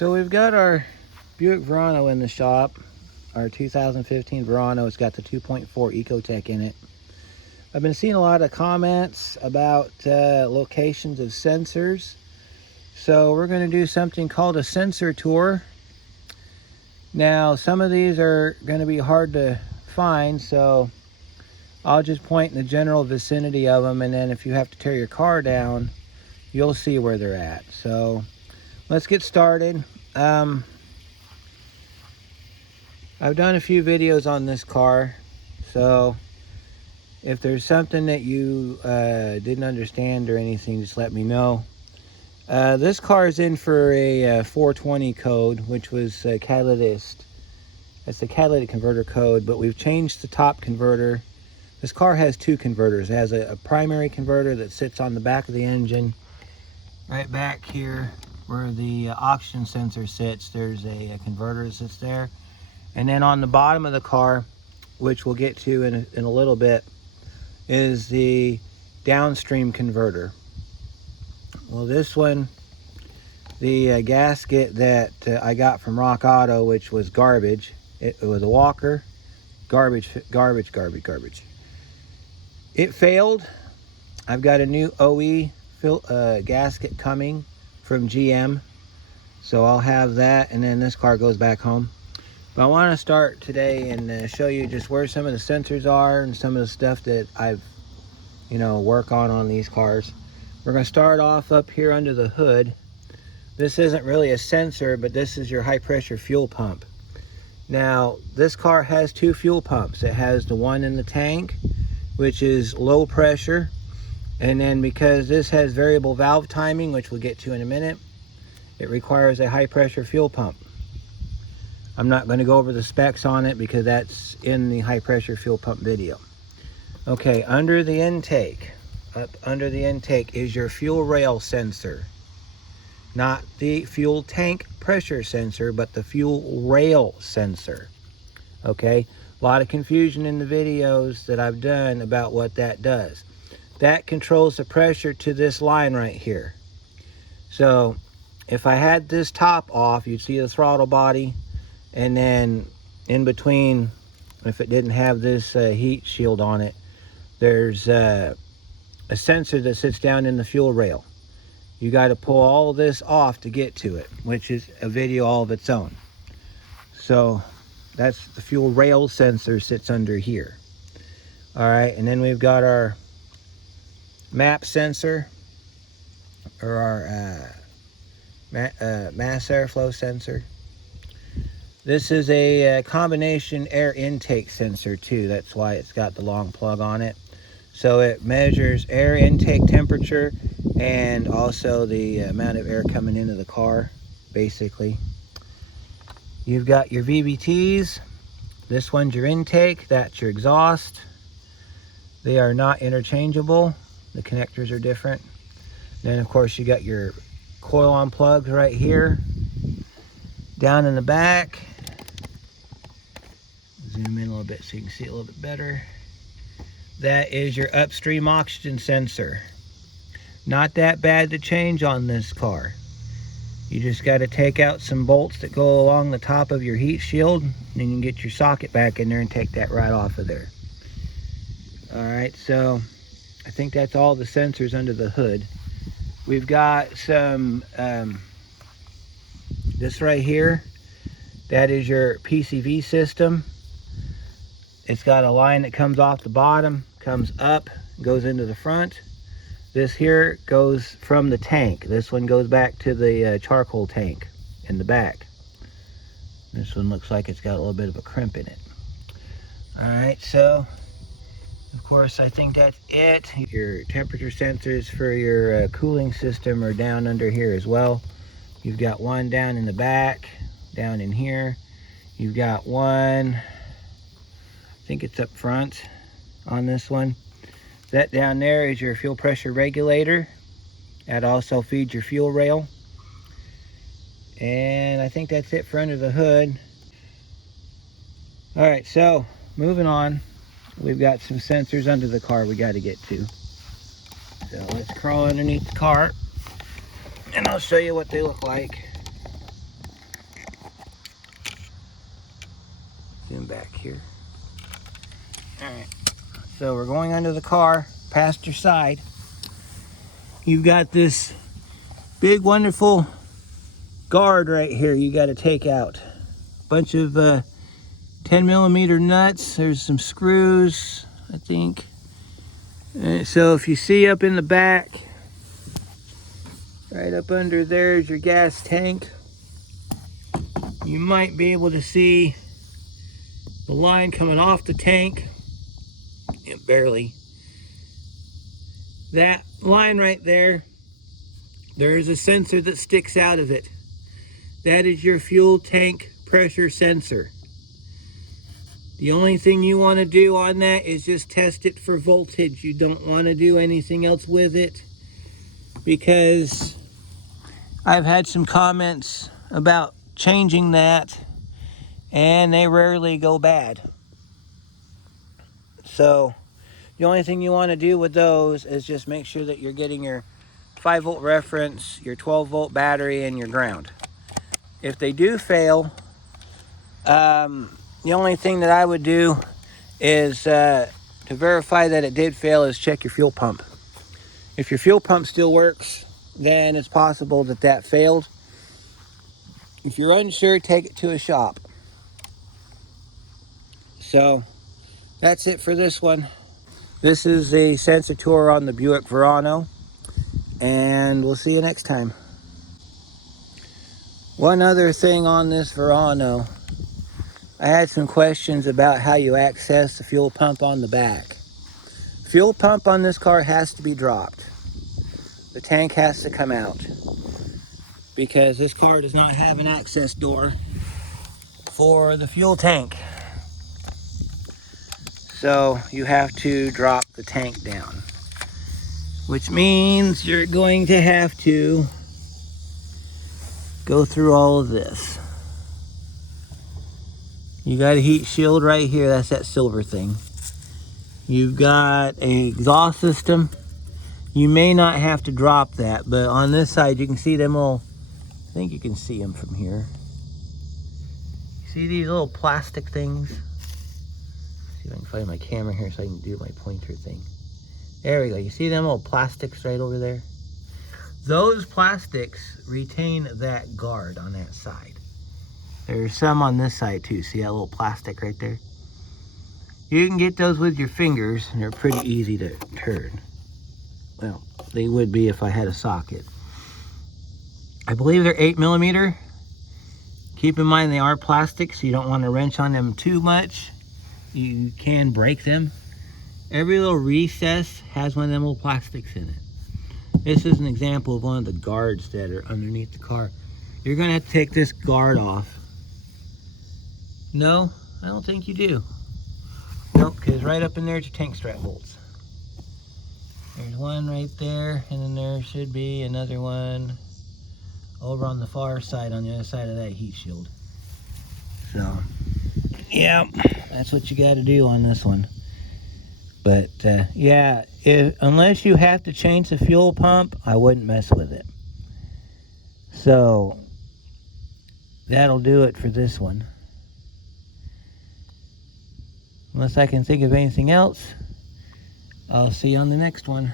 So we've got our Buick Verano in the shop, our 2015 Verano. It's got the 2.4 Ecotech in it. I've been seeing a lot of comments about locations of sensors. So we're going to do something called a sensor tour. Now, some of these are going to be hard to find, so I'll just point in the general vicinity of them, and then if you have to tear your car down, you'll see where they're at. So let's get started. I've done a few videos on this car, so if there's something that you didn't understand or anything, just let me know. This car is in for a 420 code, which was catalyst. That's the catalytic converter code, but we've changed the top converter. This car has two converters. It has a primary converter that sits on the back of the engine. Right back here where the oxygen sensor sits, there's a converter that sits there. And then on the bottom of the car, which we'll get to in a little bit, is the downstream converter. Well, this one, the gasket that I got from Rock Auto, which was garbage. It was a Walker. Garbage. It failed. I've got a new OE gasket coming from GM. So I'll have that, and then this car goes back home. But I want to start today and show you just where some of the sensors are and some of the stuff that I've, work on these cars. We're going to start off up here under the hood. This isn't really a sensor, but this is your high pressure fuel pump. Now, this car has two fuel pumps. It has the one in the tank, which is low pressure. And then because this has variable valve timing, which we'll get to in a minute, it requires a high pressure fuel pump. I'm not going to go over the specs on it because that's in the high pressure fuel pump video. Okay, under the intake, up under the intake is your fuel rail sensor. Not the fuel tank pressure sensor, but the fuel rail sensor. Okay, a lot of confusion in the videos that I've done about what that does. That controls the pressure to this line right here. So if I had this top off, you'd see the throttle body, and then in between, if it didn't have this heat shield on it, there's a sensor that sits down in the fuel rail. You got to pull all this off to get to it, which is a video all of its own. So that's the fuel rail sensor sits under here. All right, and then we've got our MAP sensor, or our mass airflow sensor. This is a combination air intake sensor too. That's why it's got the long plug on it. So it measures air intake temperature and also the amount of air coming into the car, basically. You've got your VVTs. This one's your intake, that's your exhaust. They are not interchangeable. The connectors are different. Then of course you got your coil on plugs right here. Down in the back, zoom in a little bit so you can see it a little bit better. That is your upstream oxygen sensor. Not that bad to change on this car. You just got to take out some bolts that go along the top of your heat shield, and then you can get your socket back in there and take that right off of there. Alright, so I think that's all the sensors under the hood. We've got some, this right here, that is your PCV system. It's got a line that comes off the bottom, comes up, goes into the front. This here goes from the tank. This one goes back to the charcoal tank in the back. This one looks like it's got a little bit of a crimp in it. Alright, so of course I think that's it. Your temperature sensors for your cooling system are down under here as well. You've got one down in the back, down in here. You've got one, I think it's up front on this one. That down there is your fuel pressure regulator. That also feeds your fuel rail. And I think that's it for under the hood. All right, so moving on. We've got some sensors under the car we got to get to. So let's crawl underneath the car and I'll show you what they look like. back here. Alright, so we're going under the car, passenger side. You've got this big, wonderful guard right here you got to take out. Bunch of 10mm nuts. There's some screws, I think. So if you see up in the back, right up under there is your gas tank. You might be able to see the line coming off the tank. Yeah, barely. That line right there, there is a sensor that sticks out of it. That is your fuel tank pressure sensor. The only thing you want to do on that is just test it for voltage. You don't want to do anything else with it, because I've had some comments about changing that and they rarely go bad. So the only thing you want to do with those is just make sure that you're getting your 5-volt reference, your 12-volt battery, and your ground. If they do fail, the only thing that I would do is to verify that it did fail is check your fuel pump. If your fuel pump still works, then it's possible that that failed. If you're unsure, take it to a shop. So that's it for this one. This is a sensor tour on the Buick Verano, and we'll see you next time. One other thing on this Verano, I had some questions about how you access the fuel pump on the back. Fuel pump on this car has to be dropped. The tank has to come out, because this car does not have an access door for the fuel tank. So you have to drop the tank down, which means you're going to have to go through all of this. You got a heat shield right here, that's that silver thing. You've got an exhaust system. You may not have to drop that, but on this side you can see them all. I think you can see them from here. See these little plastic things? See if I can find my camera here so I can do my pointer thing. There we go. You see them little plastics right over there? Those plastics retain that guard on that side. There's some on this side too. See that little plastic right there? You can get those with your fingers, and they're pretty easy to turn. Well, they would be if I had a socket. I believe they're 8mm. Keep in mind they are plastic, so you don't want to wrench on them too much. You can break them. Every little recess has one of them little plastics in it. This is an example of one of the guards that are underneath the car. You're going to have to take this guard off. No, I don't think you do. Nope, because right up in there is your tank strap bolts. There's one right there, and then there should be another one over on the far side, on the other side of that heat shield. So, yeah, that's what you got to do on this one. But, yeah, unless you have to change the fuel pump, I wouldn't mess with it. So, that'll do it for this one. Unless I can think of anything else, I'll see you on the next one.